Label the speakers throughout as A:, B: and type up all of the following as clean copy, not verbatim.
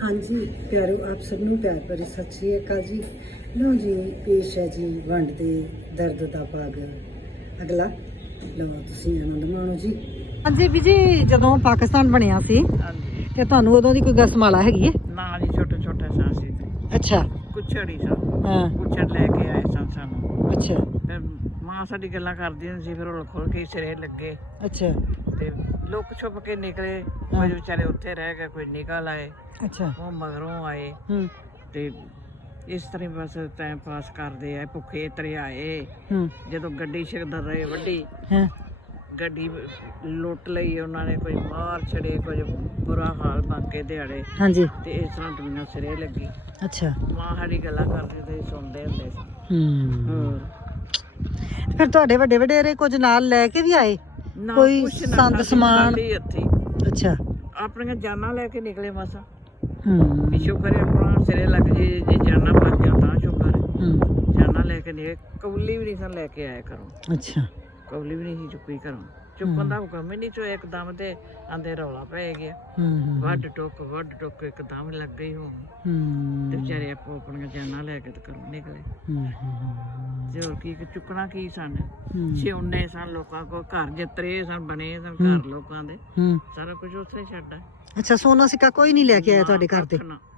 A: हाँ जी प्यारो, आप सबनों प्यार भरी सत श्री अकाल जी। लो जी पेश है जी वंड दे दर्द दा भाग अगला। लो तुसीं आनंद माणो जी। हाँ जी भी जी, ਜਦੋਂ ਪਾਕਿਸਤਾਨ ਬਣਿਆ ਸੀ
B: ਹਾਂਜੀ
A: ਤੇ ਤੁਹਾਨੂੰ ਉਦੋਂ ਦੀ ਕੋਈ ਗਸਮਾਲਾ ਹੈਗੀ ਹੈ?
B: ਨਾਲ ਹੀ ਛੋਟੇ ਛੋਟੇ ਸਾਂ ਸੀ ਤੇ
A: ਅੱਛਾ।
B: ਕੁਛੜੀ ਸਾਂ
A: ਹਾਂ।
B: ਕੁਛੜ ਲੈ ਕੇ ਆਏ ਸਾਂ ਸਾਨੂੰ।
A: ਅੱਛਾ
B: ਫਿਰ ਮਾਂ ਸਾਡੀ ਗੱਲਾਂ ਕਰਦੀ ਹੁੰਦੀ ਸੀ, ਫਿਰ ਉਹ ਖੋਲ ਕੇ ਸਿਰੇ ਲੱਗੇ
A: ਅੱਛਾ
B: ਤੇ ਲੁੱਕ ਛੁਪ ਕੇ ਨਿਕਲੇ। ਕੋਈ ਵਿਚਾਰੇ ਉੱਥੇ ਰਹਿ ਗਏ, ਕੋਈ ਨਿਕਲ ਆਏ,
A: ਅੱਛਾ।
B: ਉਹ ਮਗਰੋਂ ਆਏ
A: ਹੂੰ
B: ਤੇ ਇਸ ਤਰ੍ਹਾਂ ਹੀ ਬਸ ਟਾਈਮ ਪਾਸ ਕਰਦੇ ਆ। ਭੁੱਖੇ ਤਰੇ ਆਏ
A: ਹੂੰ
B: ਜਦੋਂ ਗੱਡੀ ਛਿਕਦਰ ਰਹੇ ਵੱਡੀ
A: ਹਾਂ
B: ਗੱਡੀ ਲੁੱਟ ਲਈ ਉਹਨਾਂ ਨੇ, ਕੋਈ ਮਾਰ ਛੜੇ, ਕੁਝ ਬੁਰਾ ਹਾਲ ਬਣ ਕੇ ਦਿਹਾੜੇ।
A: ਹਾਂਜੀ
B: ਤੇ ਇਸ ਤਰ੍ਹਾਂ ਦੁਨੀਆ ਸਿਰੇ ਲੱਗੀ।
A: ਅੱਛਾ।
B: ਮਾਂ ਸਾਡੀ ਗੱਲਾਂ ਕਰਦੇ ਤੇ ਸੁਣਦੇ ਹੁੰਦੇ ਸੀ।
A: ਹੂੰ ਫਿਰ ਤੁਹਾਡੇ ਵੱਡੇ ਵਡੇਰੇ ਕੁਝ ਨਾਲ ਲੈ ਕੇ ਵੀ ਆਏ?
B: ਨਾ
A: ਕੋਈ
B: ਕੁਛ ਨਾ
A: ਸੰਦ
B: ਖਾਧੀ
A: ਸਮਾਨ?
B: ਖਾਧੀ ਹੱਥੀਂ
A: ਅੱਛਾ।
B: ਆਪਣੀਆਂ ਜਾਨਾਂ ਲੈ ਕੇ ਨਿਕਲੇ ਮਸਾਂ।
A: ਹੂੰ
B: ਸ਼ੁਕਰ ਹੈ ਆਪਣਾ ਸਿਰੇ ਲੱਗ ਜੇ ਜਾਨਾਂ ਬਚ ਜਾਣ ਤਾਂ ਸ਼ੁਕਰ ਹੈ।
A: ਹੂੰ
B: ਜਾਨਾਂ ਲੈ ਕੇ ਨਿਕਲੇ। ਕੌਲੀ ਵੀ ਨਹੀਂ ਸਨ ਲੈ ਕੇ ਆਏ ਘਰੋਂ।
A: ਅੱਛਾ।
B: ਕੌਲੀ ਵੀ ਨਹੀਂ ਸੀ ਚੁੱਕੀ ਘਰੋਂ। ਚੁੱਕਣ ਦਾ ਹੁਕਮ ਹੀ ਨਹੀਂ ਚੋ ਇੱਕਦਮ ਤੇ ਆਂਦੇ ਰੌਲਾ ਪੈ ਗਿਆ। ਵੱਢ ਟੁੱਕ ਇੱਕਦਮ ਲੱਗ ਗਈ ਹੋਣ ਤੇ ਵਿਚਾਰੇ ਆਪੋ ਆਪਣੀਆਂ ਜਾਨਾਂ ਲੈ ਕੇ ਤੇ ਘਰੋਂ ਨਿਕਲੇ। ਤੇ ਹੋਰ ਕੀ ਚੁੱਕਣਾ ਕੀ ਸਨ? ਸਿਉਨੇ ਸਨ ਲੋਕਾਂ ਕੋਲ, ਘਰ ਜਿੱਤਰੇ ਸਨ, ਬਣੇ ਸਨ ਘਰ ਲੋਕਾਂ ਦੇ, ਸਾਰਾ ਕੁਝ ਉੱਥੇ ਛੱਡ ਆਏ।
A: ਅੱਛਾ। ਸੋਨਾ ਸਿੱਕਾ ਕੋਈ ਨਹੀਂ ਲੈ ਕੇ ਆਇਆ ਤੁਹਾਡੇ ਘਰ ਤੇ?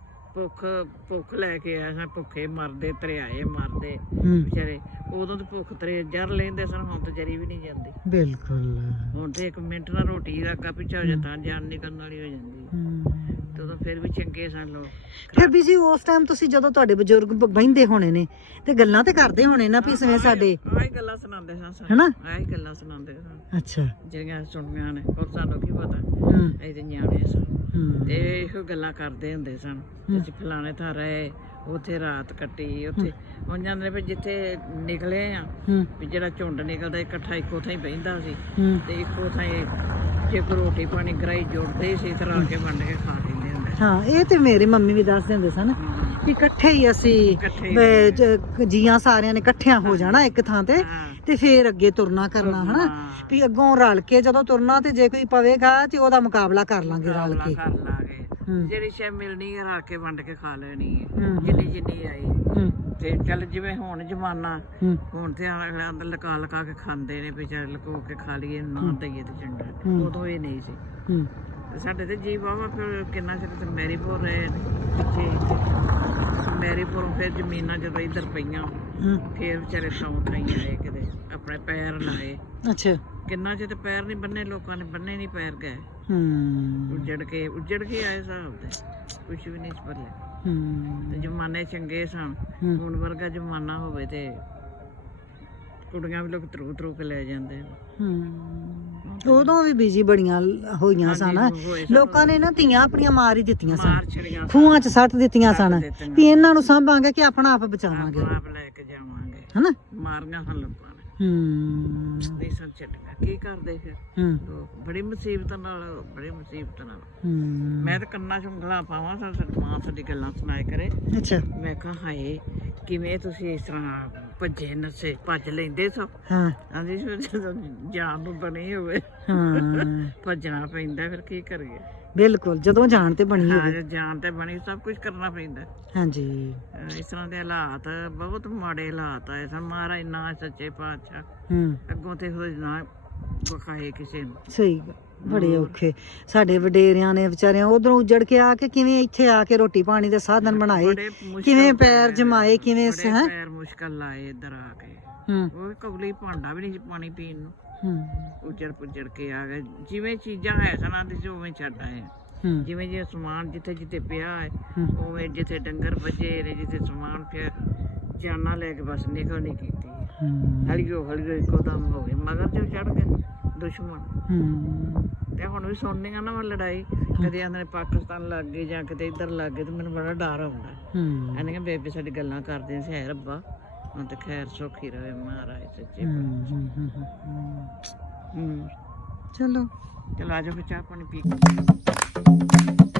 B: ਭੁੱਖ ਲੈ ਕੇ ਆਏ ਸਨ, ਭੁੱਖੇ ਮਰਦੇ ਤਰਿਆਏ ਮਰਦੇ ਵਿਚਾਰੇ। ਉਦੋਂ ਤੇ ਭੁੱਖ ਤਰੇ ਜਰ ਲੈਂਦੇ ਸਨ, ਹੁਣ ਤਾਂ ਜਰੀ ਵੀ ਨਹੀਂ ਜਾਂਦੀ।
A: ਬਿਲਕੁਲ। ਹੁਣ
B: ਹੁਣ ਤੇ ਇੱਕ ਮਿੰਟ ਨਾਲ ਰੋਟੀ ਦਾ ਅੱਗਾ ਪਿੱਛਾ ਹੋ ਜਾਂਦਾ, ਜਾਨ ਨਿਕਲਣ ਵਾਲੀ ਹੋ ਜਾਂਦੀ। ਤੇ ਉਦੋਂ ਫਿਰ ਵੀ ਚੰਗੇ ਸਨ ਲੋਕ।
A: ਫਿਰ ਵੀ ਜੀ ਉਸ ਟਾਈਮ ਤੁਸੀਂ ਜਦੋਂ ਤੁਹਾਡੇ ਬਜ਼ੁਰਗ ਬਹਿੰਦੇ ਹੋਣੇ ਨੇ ਤੇ ਗੱਲਾਂ ਤੇ ਕਰਦੇ ਹੋਣੇ ਨਾ ਵੀ ਸਵੇਂ ਸਾਡੇ
B: ਆਹੀ ਗੱਲਾਂ ਸੁਣਾਉਂਦੇ ਸਨ ਸਾਨੂੰ,
A: ਹਨਾ?
B: ਆਹੀ ਗੱਲਾਂ ਸੁਣਾਉਂਦੇ ਸਨ
A: ਅੱਛਾ।
B: ਜਿਹੜੀਆਂ ਸੁਣੀਆਂ ਨੇ, ਹੋਰ ਸਾਨੂੰ ਕੀ ਪਤਾ, ਅਸੀਂ ਤੇ ਨਿਆਣੇ ਸਨ। ਤੇ ਇਹੋ ਗੱਲਾਂ ਕਰਦੇ ਹੁੰਦੇ ਸਨ। ਅਸੀਂ ਫਲਾਣੇ ਥਾਂ ਰਹੇ, ਉੱਥੇ ਰਾਤ ਕੱਟੀ, ਉੱਥੇ ਹੁਣ ਜਾਂਦੇ ਵੀ ਜਿੱਥੇ ਨਿਕਲੇ ਆ ਵੀ ਜਿਹੜਾ ਝੁੰਡ ਨਿਕਲਦਾ ਇਕੱਠਾ ਇੱਕੋ ਥਾਂ ਹੀ ਬਹਿੰਦਾ ਸੀ ਤੇ ਇੱਕੋ ਥਾਂ ਜੇ ਕੋਈ ਰੋਟੀ ਪਾਣੀ ਗਰਾਈ ਜੁੜਦੇ ਸੀ ਤੇ ਰਲ ਕੇ ਵੰਡ ਕੇ ਖਾ ਲੈਂਦੇ ਹੁੰਦੇ।
A: ਹਾਂ ਇਹ ਤੇ ਮੇਰੀ ਮੰਮੀ ਵੀ ਦੱਸਦੇ ਹੁੰਦੇ ਸਨ ਕਿ ਇਕੱਠੇ ਹੀ ਅਸੀਂ ਜੀਆਂ ਸਾਰਿਆਂ ਨੇ ਇਕੱਠਿਆਂ ਹੋ ਜਾਣਾ ਇੱਕ ਥਾਂ ਤੇ ਫੇਰ ਅੱਗੇ ਤੁਰਨਾ ਕਰਨਾ, ਹਨਾ ਵੀ ਅੱਗੋਂ ਰਲ ਕੇ ਜਦੋਂ ਤੁਰਨਾ ਤੇ ਜੇ ਕੋਈ ਪਵੇਗਾ ਤੇ ਉਹਦਾ ਮੁਕਾਬਲਾ ਕਰ ਲਾਂਗੇ ਰਲ ਕੇ।
B: ਜਿਹੜੀ ਸ਼ੈ ਮਿਲਣੀ ਹੈ ਰਲ ਕੇ ਵੰਡ ਕੇ ਖਾ ਲੈਣੀ ਹੈ, ਜਿੰਨੀ ਜਿੰਨੀ ਆਈ। ਤੇ ਚੱਲ ਜਿਵੇਂ ਹੁਣ ਜ਼ਮਾਨਾ, ਹੁਣ ਤੇ ਅਗਲਾ ਲਕਾ ਲਕਾ ਕੇ ਖਾਂਦੇ ਨੇ ਵੀ ਚੱਲ ਲਕੋ ਕੇ ਖਾ ਲਈਏ, ਨਾ ਦਈਏ ਤੇ ਚੰਗਾ। ਉਦੋਂ ਇਹ ਨਹੀਂ ਸੀ। ਸਾਡੇ ਤੇ ਜੀ ਬਾਬਾ ਫਿਰ ਕਿੰਨਾ ਚਿਰ ਤੇ ਮੈਰੀਪੁਰ ਰਹੇ ਪਿੱਛੇ, ਮੈਰੀਪੁਰੋਂ ਫਿਰ ਜ਼ਮੀਨਾਂ ਜਦੋਂ ਇੱਧਰ ਪਈਆਂ ਫਿਰ ਵਿਚਾਰੇ ਥਾਂ ਥਾਈ ਆਏ, ਕਿਤੇ ਆਪਣੇ ਪੈਰ ਲਾਏ। ਅੱਛਾ। ਕਿੰਨਾ ਚਿਰ ਤੇ ਪੈਰ ਨਹੀਂ ਬੰਨੇ ਲੋਕਾਂ ਨੇ, ਬੰਨੇ ਨਹੀਂ ਪੈਰ ਗਏ। ਉੱਜੜ ਕੇ ਆਏ ਹਿਸਾਬ ਦੇ, ਕੁਛ ਵੀ ਨਹੀਂ ਪੱਲੇ। ਤੇ ਜ਼ਮਾਨੇ ਚੰਗੇ ਸਨ। ਹੁਣ ਵਰਗਾ ਜ਼ਮਾਨਾ ਹੋਵੇ ਤੇ ਕੁੜੀਆਂ ਵੀ ਲੋਕ ਤਰੂ ਕੇ ਲੈ ਜਾਂਦੇ ਨੇ।
A: ਉਦੋਂ ਵੀ ਬੀਜੀ ਬੜੀਆਂ ਹੋਈਆਂ ਸਨ, ਲੋਕਾਂ ਨੇ ਨਾ ਧੀਆਂ ਆਪਣੀਆਂ ਮਾਰ ਹੀ ਦਿੱਤੀਆਂ ਸਨ, ਖੂਹਾਂ 'ਚ ਸੱਟ ਦਿੱਤੀਆਂ ਸਨ ਵੀ ਇਹਨਾਂ ਨੂੰ ਸਾਂਭਾਂਗੇ ਕਿ ਆਪਣਾ ਆਪ ਬਚਾਵਾਂਗੇ,
B: ਆਪ ਲੈ ਕੇ ਜਾਵਾਂਗੇ,
A: ਹਨਾ?
B: ਮਾਰੀਆਂ ਸਨ ਲੋਕਾਂ ਨੇ। ਨਹੀਂ ਸਨ ਛੱਡੀਆਂ, ਕੀ ਕਰਦੇ ਫਿਰ ਲੋਕ? ਬੜੀ ਮੁਸੀਬਤ ਨਾਲ, ਬੜੀ ਮੁਸੀਬਤ ਨਾਲ। ਮੈਂ ਤਾਂ ਕੰਨਾਂ 'ਚ ਉਂਗਲਾਂ ਪਾਵਾਂ, ਮਾਂ ਸਾਡੀ ਗੱਲਾਂ ਸੁਣਾਏ ਕਰੇ। ਅੱਛਾ। ਮੈਂ ਕਿਹਾ ਹਾਏ ਕਿਵੇਂ ਤੁਸੀਂ ਇਸ ਤਰ੍ਹਾਂ ਭੱਜੇ ਨੱਸੇ, ਭੱਜ ਲੈਂਦੇ ਸੋ। ਹਾਂਜੀ ਜਦੋਂ ਜਾਨ ਨੂੰ ਬਣੀ ਹੋਵੇ ਭੱਜਣਾ ਪੈਂਦਾ, ਫਿਰ ਕੀ ਕਰੀਏ। ਬਿਲਕੁਲ, ਜਦੋਂ ਜਾਨ ਤੇ ਬਣੀ ਹੋਵੇ, ਜਾਨ ਤੇ ਬਣੀ ਸਭ ਕੁਝ ਕਰਨਾ ਪੈਂਦਾ। ਹਾਂਜੀ। ਇਸ ਤਰ੍ਹਾਂ ਦੇ ਹਾਲਾਤ, ਬਹੁਤ ਮਾੜੇ ਹਾਲਾਤ ਆਏ ਸਨ। ਮਹਾਰਾਜ ਨਾ ਸੱਚੇ ਪਾਤਸ਼ਾਹ ਅੱਗੋਂ ਤੇ ਨਾ ਵਿਖਾਏ ਕਿਸੇ ਨੂੰ। ਸਹੀ ਗੱਲ, ਬੜੇ ਔਖੇ ਸਾਡੇ ਵਡੇਰਿਆਂ ਨੇ ਵਿਚਾਰਿਆਂ ਉਧਰੋਂ ਉੱਜੜ ਕੇ ਆ ਕੇ ਕਿਵੇਂ ਇੱਥੇ ਆ ਕੇ ਰੋਟੀ ਪਾਣੀ ਦੇ ਸਾਧਨ ਬਣਾਏ, ਕਿਵੇਂ ਪੈਰ ਜਮਾਏ, ਕਿਵੇਂ ਪੈਰ ਮੁਸ਼ਕਲ ਲਾਏ ਇੱਧਰ ਆ ਕੇ। ਉਹ ਕਬਲੀ ਭਾਂਡਾ ਵੀ ਨਹੀਂ ਸੀ ਪਾਣੀ ਪੀਣ ਨੂੰ, ਉੱਜੜ ਪੁੱਜੜ ਕੇ ਆ ਗਏ। ਜਿਵੇਂ ਚੀਜ਼ਾਂ ਹੈ ਸਨ ਆਂਦੀ ਸੀ ਉਵੇਂ ਛੱਡ ਆਏ। ਜਿਵੇਂ ਜਿਵੇਂ ਸਮਾਨ ਜਿੱਥੇ ਜਿੱਥੇ ਪਿਆ ਹੈ, ਉਵੇਂ ਜਿੱਥੇ ਡੰਗਰ ਵੱਜੇ ਨੇ, ਜਿੱਥੇ ਸਮਾਨ ਪਿਆ, ਜਾਨਾਂ ਲੈ ਕੇ ਬਸ ਨਿਕਲ ਨਹੀਂ ਕੀਤੀ। ਹਲੀਓ ਹਲੀਓ ਇੱਕੋ ਦਮ ਹੋ ਗਏ, ਮਗਰ ਜੋ ਚੜ ਗਏ ਦੁਸ਼ਮਣ। ਤੇ ਹੁਣ ਵੀ ਸੁਣਨੀ ਆ ਨਾ ਮੈਂ ਲੜਾਈ, ਕਦੇ ਆਂਦੇ ਨੇ ਪਾਕਿਸਤਾਨ ਲੱਗ ਗਏ ਜਾਂ ਕਿਤੇ ਇੱਧਰ ਲੱਗ ਗਏ, ਤੇ ਮੈਨੂੰ ਬੜਾ ਡਰ ਆਉਂਦਾ। ਕਹਿੰਦੇ ਬੇਬੇ ਸਾਡੀ ਗੱਲਾਂ ਕਰਦੇ ਸੀ, ਹੈ ਰੱਬਾ ਹੁਣ ਤੇ ਖੈਰ ਸੌਖੀ ਰਹੇ ਮਹਾਰਾਜ ਸੱਚੇ। ਚਲੋ ਚਲੋ ਆਜੋ ਫਿਰ ਚਾਹ ਪਾਣੀ ਪੀ ਕੇ।